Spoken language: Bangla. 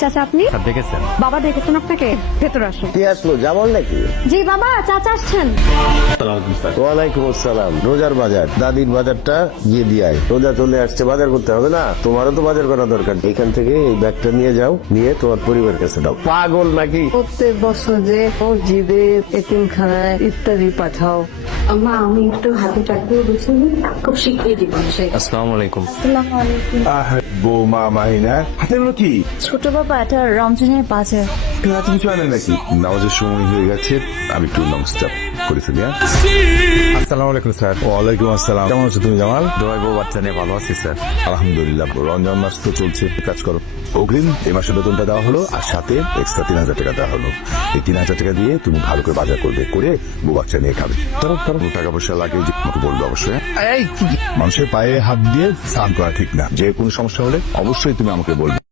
চাচা আপনি? স্যার দেখেছেন? বাবা ডেকেছেন আপনাকে, ভেতর আসুন। কে আসলো, জামাল নাকি? জি বাবা, চাচা আসছেন। ওয়ালাইকুম আসসালাম। রোজার বাজার, দাদির বাজারটা গিয়ে দিয়ে আয়। রোজা চলে আসছে, বাজার করতে হবে না? তোমারও তো বাজার করা দরকার। এখান থেকে এই ব্যাগটা নিয়ে যাও, নিয়ে তোমার পরিবারের কাছে দাও। পাগল নাকি? প্রত্যেক বছর যে মসজিদে, এতিমখানায় ইত্যাদি পাঠাও। মা আমি একটু হাতে টাকিয়ে বুঝিনি, খুব শিখিয়ে দিব। আসসালামু আলাইকুম। আসসালামু আলাইকুম। বৌমা মাহিনা হাতে এগুলো কি? ছোট বাবা, এটা রমজানের বাজার। রাতে কিছু আনেন নাকি? নামাজের সময় হয়ে গেছে, আমি একটু নামাজটা করে ফেলি। আসসালামু আলাইকুম স্যার। ওয়ালাইকুম আসসালাম। কেমন আছো তুমি জামাল? দোয়াই বউ বাচ্চা নিয়ে ভালো আছি স্যার। আলহামদুলিল্লাহ। রমজান মাস তো চলছে, কাজ করো। অগ্রিম এই মাসে বেতনটা দেওয়া হলো, আর সাথে এক্সট্রা 3,000 টাকা দেওয়া হলো। এই 3,000 টাকা দিয়ে তুমি ভালো করে বাজার করবে, করে বউ বাচ্চা নিয়ে খাবে। ধরো টাকা পয়সা লাগে যে আমাকে বলবে অবশ্যই। মানুষের পায়ে হাত দিয়ে স্নান করা ঠিক না। যে কোনো সমস্যা হলে অবশ্যই তুমি আমাকে বলবে।